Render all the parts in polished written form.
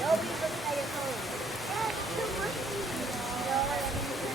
Nobody's looking at your phone. Yeah, it's still working. No, I mean,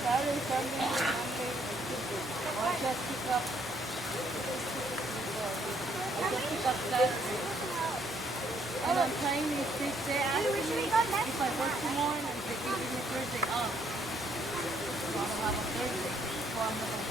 Saturday, Sunday, Monday, and Tuesday. Or just pick up. I just pick up Saturday. And I'm trying to fix it. If I work tomorrow, and they can give me Thursday off. So I don't have a Thursday. So I'm not going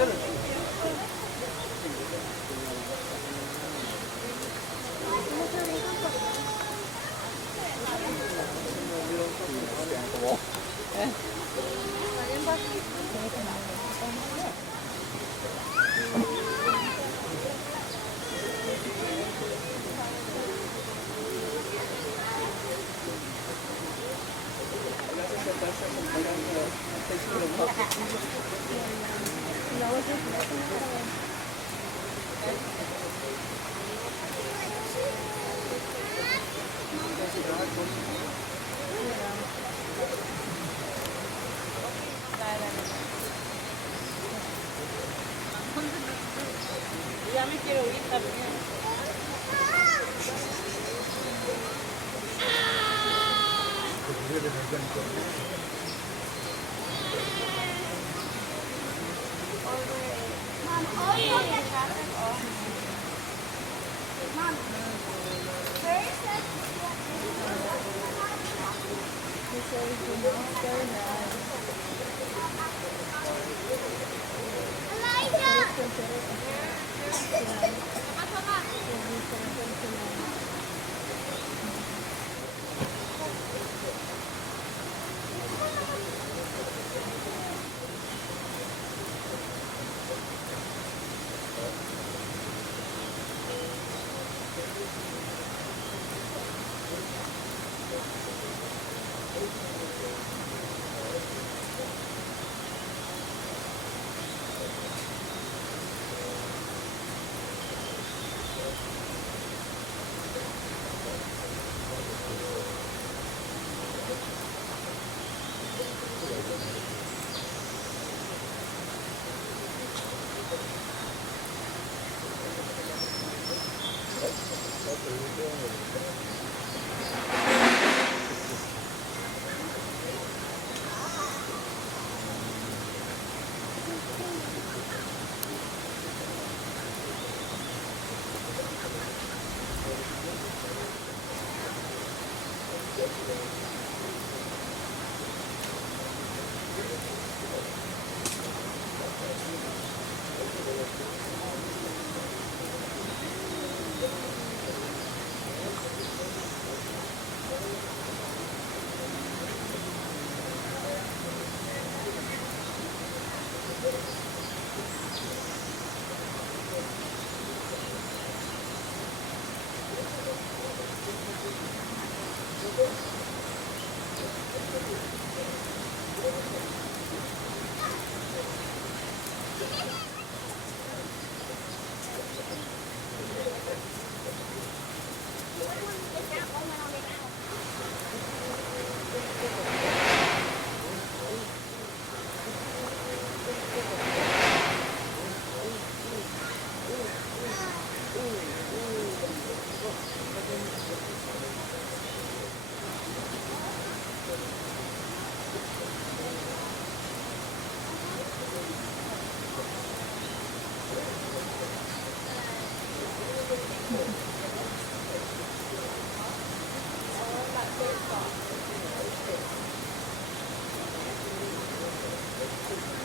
Ya me quiero ir también.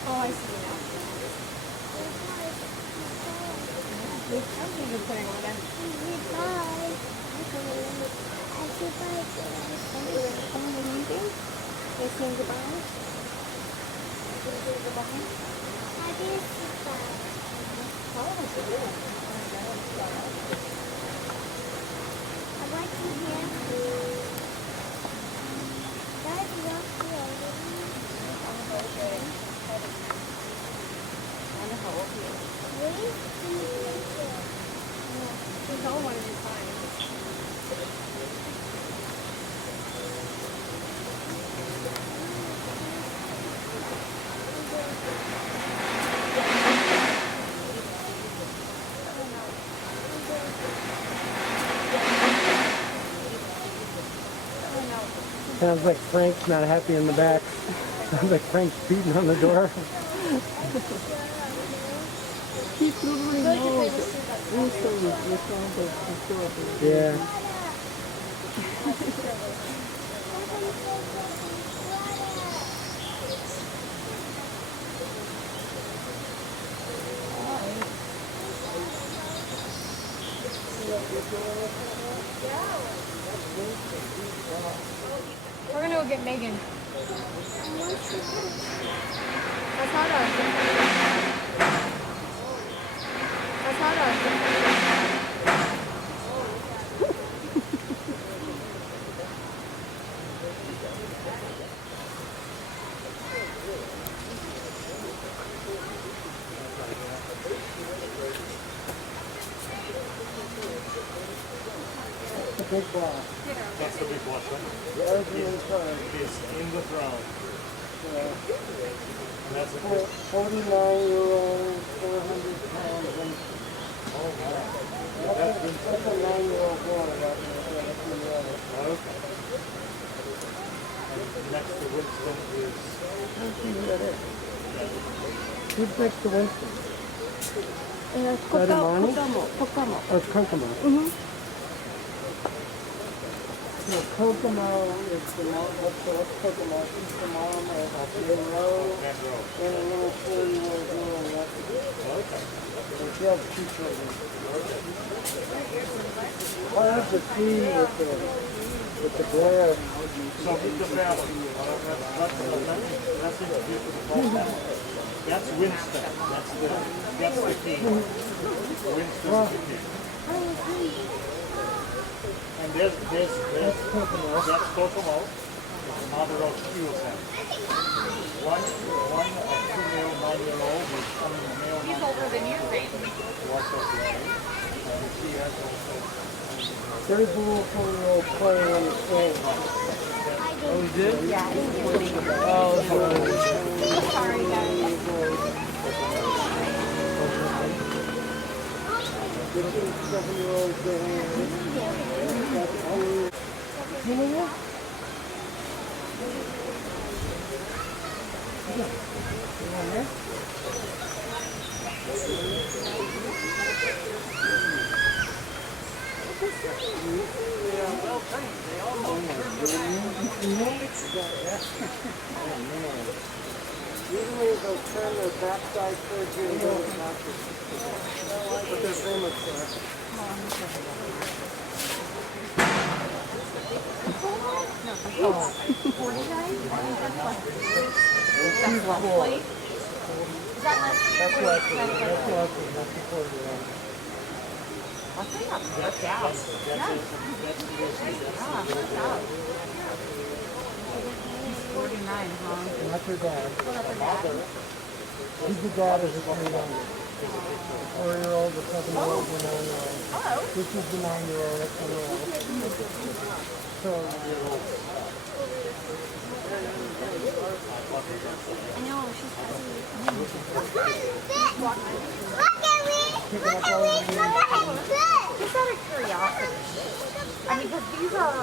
Oh, I see now. I think you're putting on them. They saying goodbye? They saying goodbye? How old is it? I wonder how old he is. He's home one of these times. Sounds like Frank's not happy in the back. Sounds like Frank's beating on the door. Keep moving on. Yeah. We're gonna go get Megan. That's hot dog. That's hot dog. The big block. That's the big block, right? The RV inside. It's in the ground. And that's a good. 49-year-old, 400 pounds. Oh, wow. That's a 9-year-old boy right there. Okay. And next to Winston is. Who's next to Winston? Kokomo. Oh, it's Kokomo. So Kokomo is the what's Kokomo? East of Mom or Main Road. That road. Then a little 40-year-old girl left. Okay. So she has 2 children. I have the tree with the glare. So meet the family. That's introduced to the whole family. That's Winston. That's the king. Winston is the king. And there's Kokomo. that's Kokomo. It's the mother of Steel's family. One female 9-year-old is coming a male. He's older than you, Zane. What's up, Larry? And she has also. There's a little 4-year-old playing on the swing. Oh, he did? Yeah, he's recording. Oh, Sorry, guys. This is 7-year-old you know what? well trained. They almost Usually they'll turn their backside towards you and go to the doctor. But they're famous for it. That's Leslie. That's the 4-year-old. I think I'm worked out. He's 49, huh? Not your dad. He's the dad of the 3-year-old. 4-year-old, the 7-year-old, the 9-year-old. Oh. This is the 9-year-old, that's the little. So, I know, she's picking up all of these. Just out of curiosity. I mean, because these are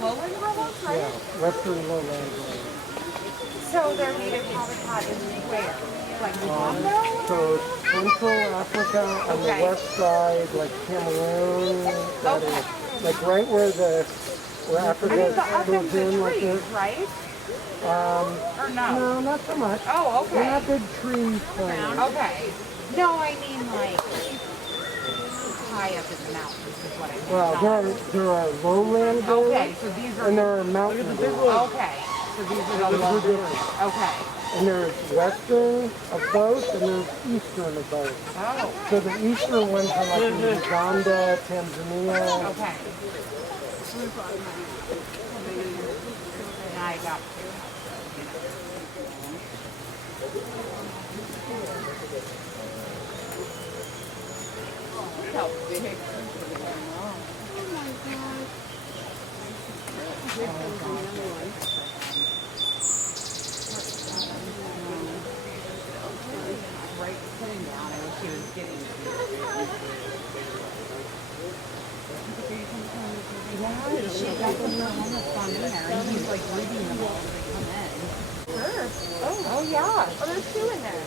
lowland robots, right? Yeah, Western lowlands. So they're native habitat is where? Like Congo? So Central Africa on the Okay. west side, like Cameroon, that Okay. is, like right where I Africa mean, but up moves in in the like trees, this. right? Or no? No, not so much. Oh, They're okay. not big tree plants. Okay. No, I mean like high up in the mountains is what I mean. Well, there are lowland birds, Okay, so these are and there are mountain birds. okay. So these are the Those are low. different. Okay. And there's western of both, and there's eastern of both. Oh. So the eastern ones are like in Uganda, Tanzania. Okay. Now I got you. How big? Right sitting down, I wish he was getting yeah, she got them almost on in there, and he's like reading them all as they come in. Sure. Oh yeah. Oh, there's 2 in there.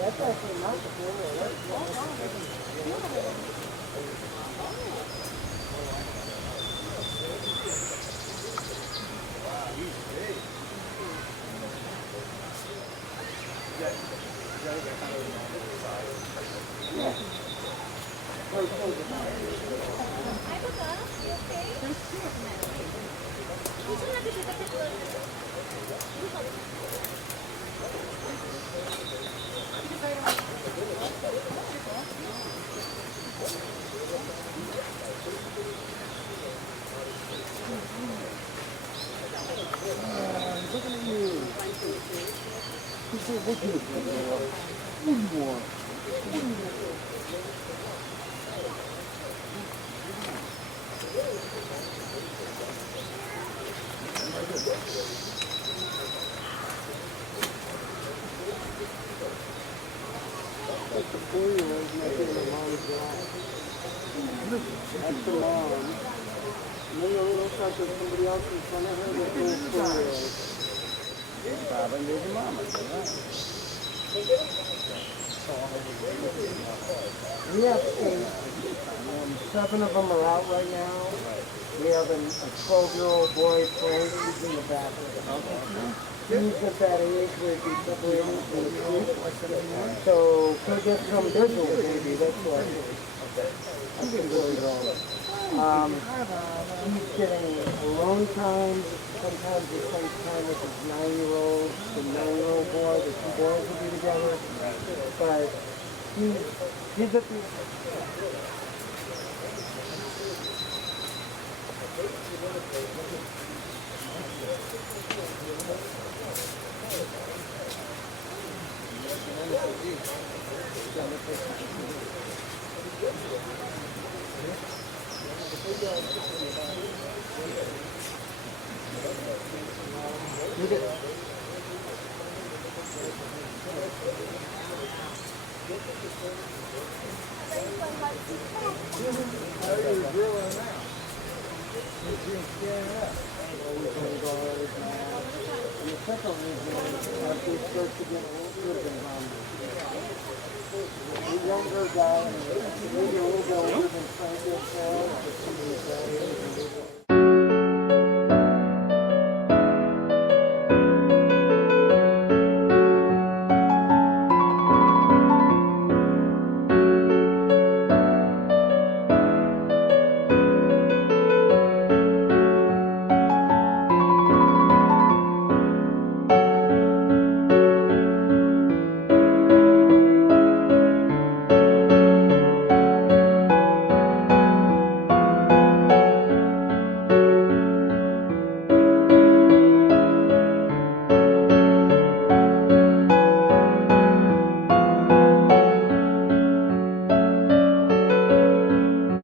That's actually not the border. Look at you. He said, what do you want? What do you want? That's the 4-year-old making her mom's laugh. That's the mom. And then it looks like there's somebody else in front of her with a 4-year-old. Baba and your mama. We have 8. 7 of them are out right now. We have a 12-year-old boy, Frank, who's in the back. He's at that age where he'd be separated from the group. So he'll get some visual, maybe, that's what. I'm getting really old. He's getting alone time. Sometimes he spends time with his 9-year-old, the 9-year-old boy. The 2 boys will be together. But he's at the... The younger guy, maybe a little bit older than Frank is,